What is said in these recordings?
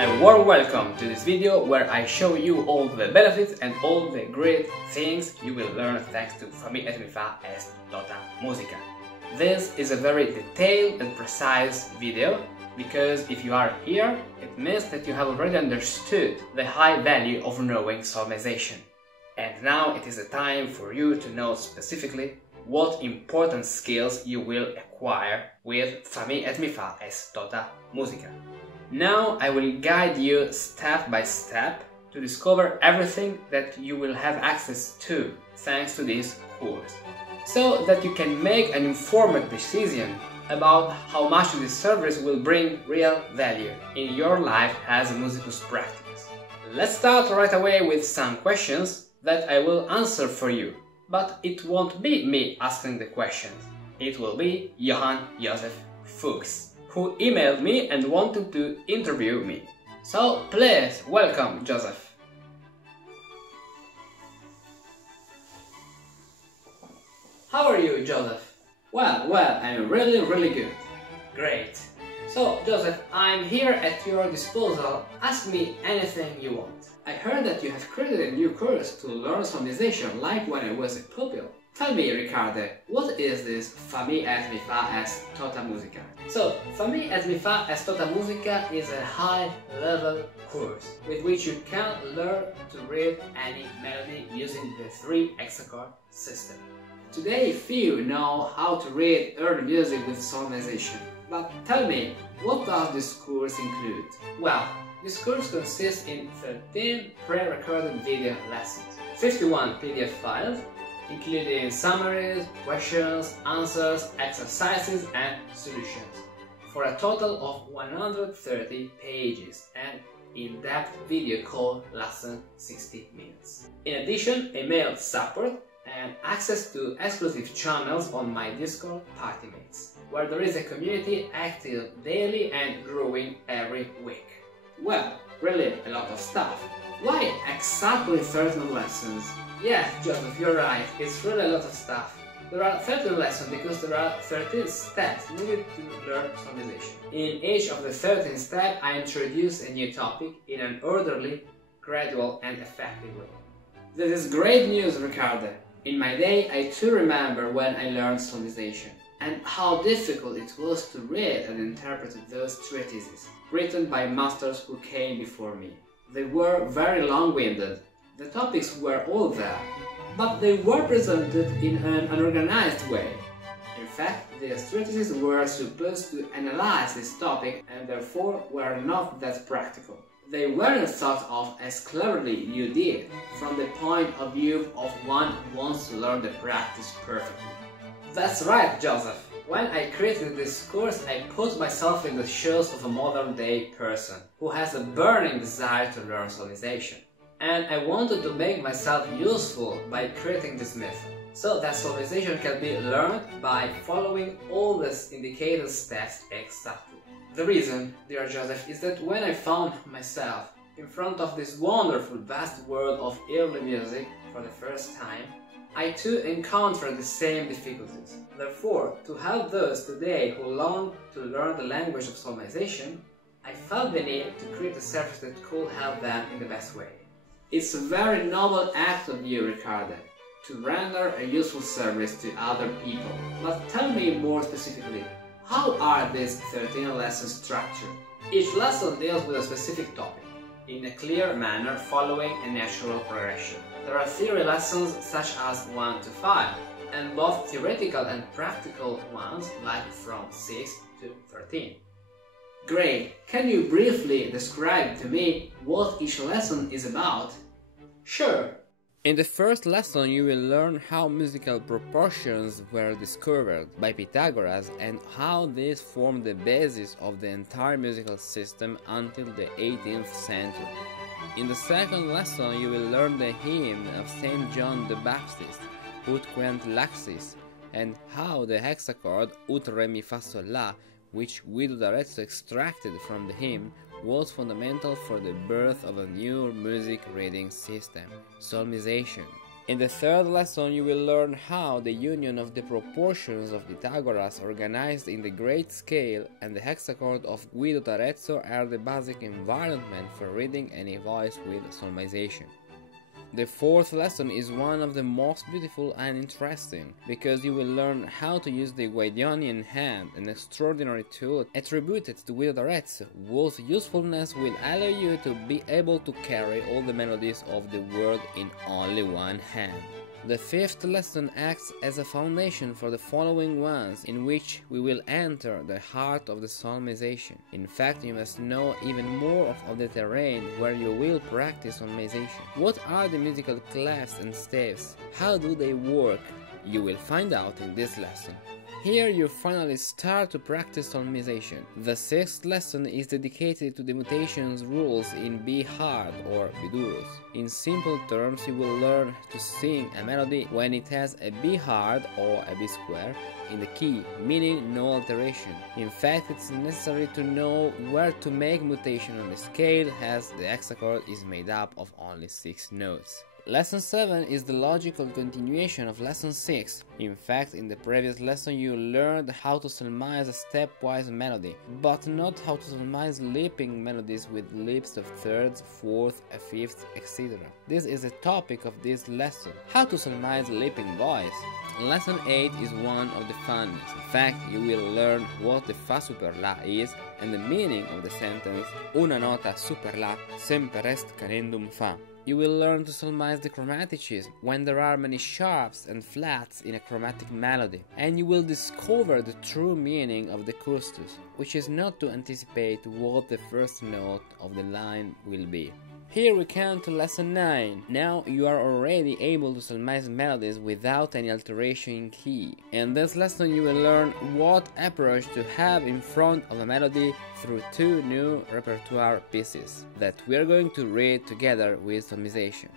A warm welcome to this video where I show you all the benefits and all the great things you will learn thanks to Fammi et Mi Fa est Tota Musica. This is a very detailed and precise video because if you are here, it means that you have already understood the high value of knowing solmisation. And now it is the time for you to know specifically what important skills you will acquire with Fammi et Mi Fa est Tota Musica. Now I will guide you step by step to discover everything that you will have access to thanks to this course, so that you can make an informed decision about how much this service will bring real value in your life as a musicus practicus. Let's start right away with some questions that I will answer for you, but it won't be me asking the questions, it will be Johann Joseph Fuchs, who emailed me and wanted to interview me. So please welcome Joseph. How are you, Joseph? Well, I'm really good. Great. So, Joseph, I'm here at your disposal. Ask me anything you want. I heard that you have created a new course to learn solmisation like when I was a pupil. Tell me, Riccardo, what is this Fammi et Mi Fa est Tota Musica? So, Fammi et Mi Fa est Tota Musica is a high-level course with which you can learn to read any melody using the 3 hexachord system. Today few know how to read early music with solmisation, but tell me, what does this course include? Well, this course consists in 13 pre-recorded video lessons, 51 PDF files, including summaries, questions, answers, exercises and solutions, for a total of 130 pages and in-depth video call lasting 60 minutes. In addition, email support and access to exclusive channels on my Discord party mates, where there is a community active daily and growing every week. Well, really a lot of stuff. Why exactly 13 lessons? Yes, Joseph, you're right, it's really a lot of stuff. There are 13 lessons because there are 13 steps needed to learn solmisation. In each of the 13 steps, I introduce a new topic in an orderly, gradual and effective way. This is great news, Riccardo. In my day, I too remember when I learned solmisation, and how difficult it was to read and interpret those treatises, written by masters who came before me. They were very long-winded. The topics were all there, but they were presented in an unorganized way. In fact, these treatises were supposed to analyze this topic and therefore were not that practical. They weren't thought of as cleverly you did, from the point of view of one who wants to learn the practice perfectly. That's right, Joseph. When I created this course, I put myself in the shoes of a modern-day person who has a burning desire to learn solmisation. And I wanted to make myself useful by creating this method, so that solmisation can be learned by following all these indicated steps exactly. The reason, dear Joseph, is that when I found myself in front of this wonderful vast world of early music for the first time, I too encountered the same difficulties. Therefore, to help those today who long to learn the language of solmisation, I felt the need to create a service that could help them in the best way. It's a very noble act of you, Riccardo, to render a useful service to other people. But tell me more specifically, how are these 13 lessons structured? Each lesson deals with a specific topic, in a clear manner following a natural progression. There are theory lessons such as 1 to 5, and both theoretical and practical ones like from 6 to 13. Great! Can you briefly describe to me what each lesson is about? Sure! In the first lesson you will learn how musical proportions were discovered by Pythagoras and how these formed the basis of the entire musical system until the 18th century. In the second lesson you will learn the hymn of Saint John the Baptist, Ut quent laxis, and how the hexachord Ut re mi fa sol la, which Guido d'Arezzo extracted from the hymn, was fundamental for the birth of a new music reading system, solmisation. In the third lesson you will learn how the union of the proportions of Pythagoras organized in the great scale and the hexachord of Guido d'Arezzo are the basic environment for reading any voice with solmization. The fourth lesson is one of the most beautiful and interesting, because you will learn how to use the Guidonian hand, an extraordinary tool attributed to Guido d'Arezzo, whose usefulness will allow you to be able to carry all the melodies of the world in only one hand. The fifth lesson acts as a foundation for the following ones, in which we will enter the heart of the solmization. In fact, you must know even more of the terrain where you will practice solmization. What are the musical clefs and staves? How do they work? You will find out in this lesson. Here you finally start to practice solmization. The sixth lesson is dedicated to the mutations rules in B hard or B-durus. In simple terms, you will learn to sing a melody when it has a B hard or a B square in the key, meaning no alteration. In fact, it's necessary to know where to make mutation on the scale, as the hexachord is made up of only 6 notes. Lesson 7 is the logical continuation of Lesson 6. In fact, in the previous lesson you learned how to solmize a stepwise melody, but not how to solmize leaping melodies with leaps of thirds, fourth, fifth, etc. This is the topic of this lesson, how to solmize leaping voice. Lesson 8 is one of the funnest. In fact, you will learn what the fa super la is and the meaning of the sentence una nota super la semper est cadendum fa. You will learn to solmize the chromaticism when there are many sharps and flats in a chromatic melody, and you will discover the true meaning of the custus, which is not to anticipate what the first note of the line will be. Here we come to lesson 9. Now you are already able to solmize melodies without any alteration in key. In this lesson you will learn what approach to have in front of a melody through 2 new repertoire pieces that we are going to read together with solmization.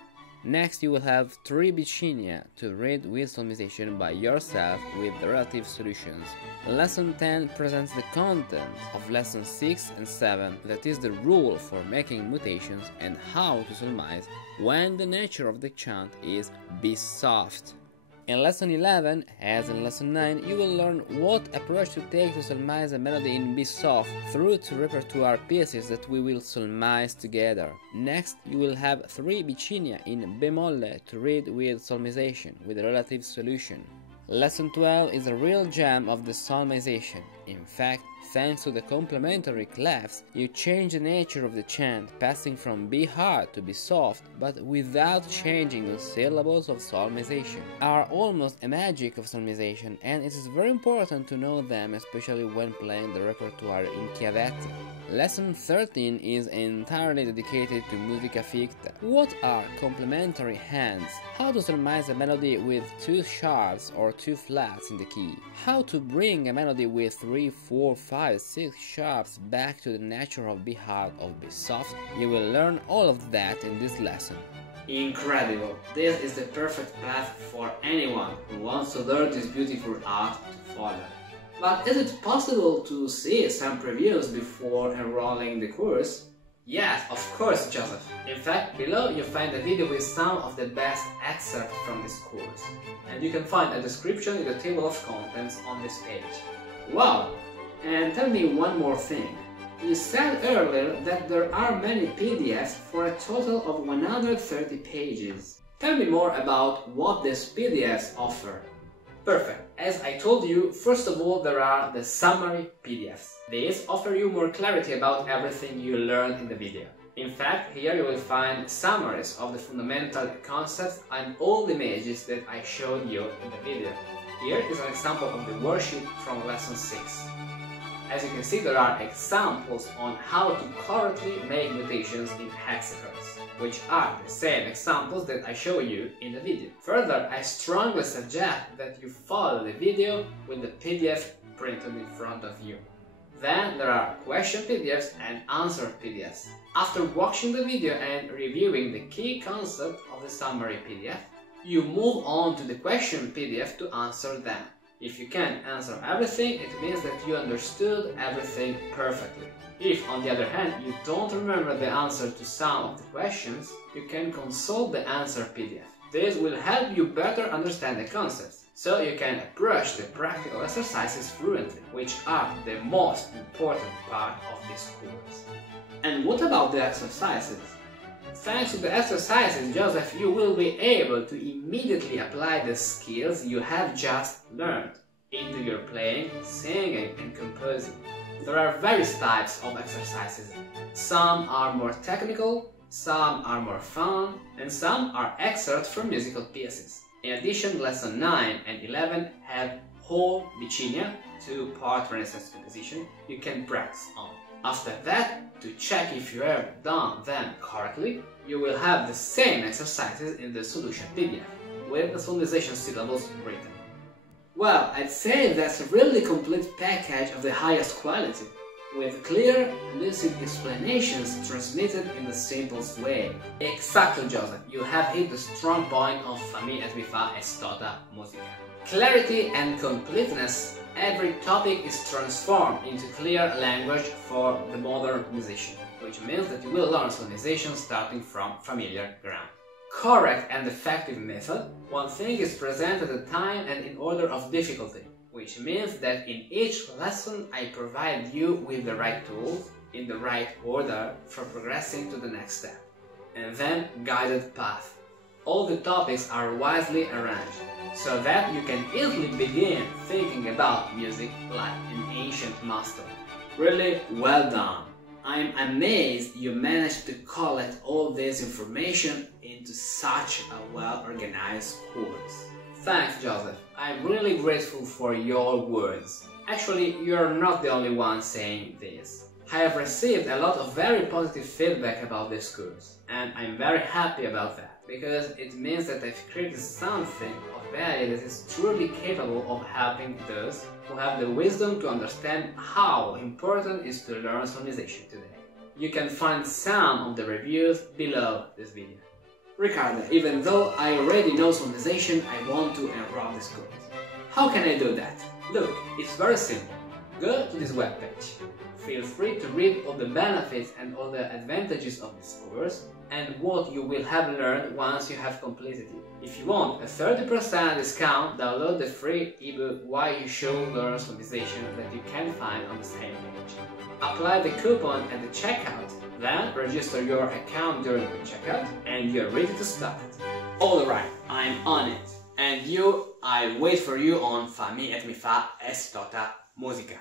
Next you will have 3 bicinia to read with solmization by yourself with the relative solutions. Lesson 10 presents the content of Lesson 6 and 7, that is the rule for making mutations and how to solmize when the nature of the chant is B soft. In Lesson 11, as in Lesson 9, you will learn what approach to take to solmize a melody in B soft through 2 repertoire pieces that we will solmize together. Next, you will have 3 bicinia in bemolle to read with solmization, with a relative solution. Lesson 12 is a real gem of the solmization. In fact, thanks to the complementary clefs, you change the nature of the chant, passing from B hard to B soft, but without changing the syllables of solmization. Are almost a magic of solmization, and it is very important to know them, especially when playing the repertoire in chiavetti. Lesson 13 is entirely dedicated to musica ficta. What are complementary hands? How to solmize a melody with 2 sharps or 2 flats in the key. How to bring a melody with 3, 4, 5, 6 sharps back to the nature of B hard or B soft. You will learn all of that in this lesson. Incredible! This is the perfect path for anyone who wants to learn this beautiful art to follow. But is it possible to see some previews before enrolling the course? Yes, of course, Joseph. In fact, below you find a video with some of the best excerpts from this course. And you can find a description in the table of contents on this page. Wow! And tell me one more thing. You said earlier that there are many PDFs for a total of 130 pages. Tell me more about what these PDFs offer. Perfect. As I told you, first of all there are the summary PDFs. These offer you more clarity about everything you learned in the video. In fact, here you will find summaries of the fundamental concepts and all the images that I showed you in the video. Here is an example of the worksheet from Lesson 6. As you can see, there are examples on how to correctly make mutations in hexachords, which are the same examples that I show you in the video. Further, I strongly suggest that you follow the video with the PDF printed in front of you. Then there are question PDFs and answer PDFs. After watching the video and reviewing the key concept of the summary PDF, you move on to the question PDF to answer them. If you can't answer everything, it means that you understood everything perfectly. If, on the other hand, you don't remember the answer to some of the questions, you can consult the answer PDF. This will help you better understand the concepts, so you can approach the practical exercises fluently, which are the most important part of this course. And what about the exercises? Thanks to the exercises, Joseph, you will be able to immediately apply the skills you have just learned into your playing, singing and composing. There are various types of exercises. Some are more technical, some are more fun, and some are excerpts from musical pieces. In addition, lesson 9 and 11 have whole Bicinia, 2-part Renaissance composition, you can practice on. After that, to check if you have done them correctly, you will have the same exercises in the solution PDF, with the solmisation syllables written. Well, I'd say that's a really complete package of the highest quality, with clear, lucid explanations transmitted in the simplest way. Exactly, Joseph, you have hit the strong point of Fammi et Mi Fa es Tota Musica. Clarity and completeness, every topic is transformed into clear language for the modern musician, which means that you will learn solmisation starting from familiar ground. Correct and effective method, one thing is presented at a time and in order of difficulty, which means that in each lesson I provide you with the right tools, in the right order for progressing to the next step. And then guided path. All the topics are wisely arranged, so that you can easily begin thinking about music like an ancient master. Really well done! I'm amazed you managed to collect all this information into such a well-organized course. Thanks, Joseph. I'm really grateful for your words. Actually, you're not the only one saying this. I have received a lot of very positive feedback about this course, and I'm very happy about that, because it means that I've created something of value that is truly capable of helping those who have the wisdom to understand how important it is to learn solmisation today. You can find some of the reviews below this video. Ricardo, even though I already know solmisation, I want to enroll this course. How can I do that? Look, it's very simple. Go to this webpage. Feel free to read all the benefits and all the advantages of this course and what you will have learned once you have completed it. If you want a 30% discount, download the free ebook Why You Should Learn Solmisation that you can find on the same page. Apply the coupon at the checkout, then register your account during the checkout and you're ready to start. Alright, I'm on it. And you, I wait for you on Fammi et Mi Fa es Tota Musica.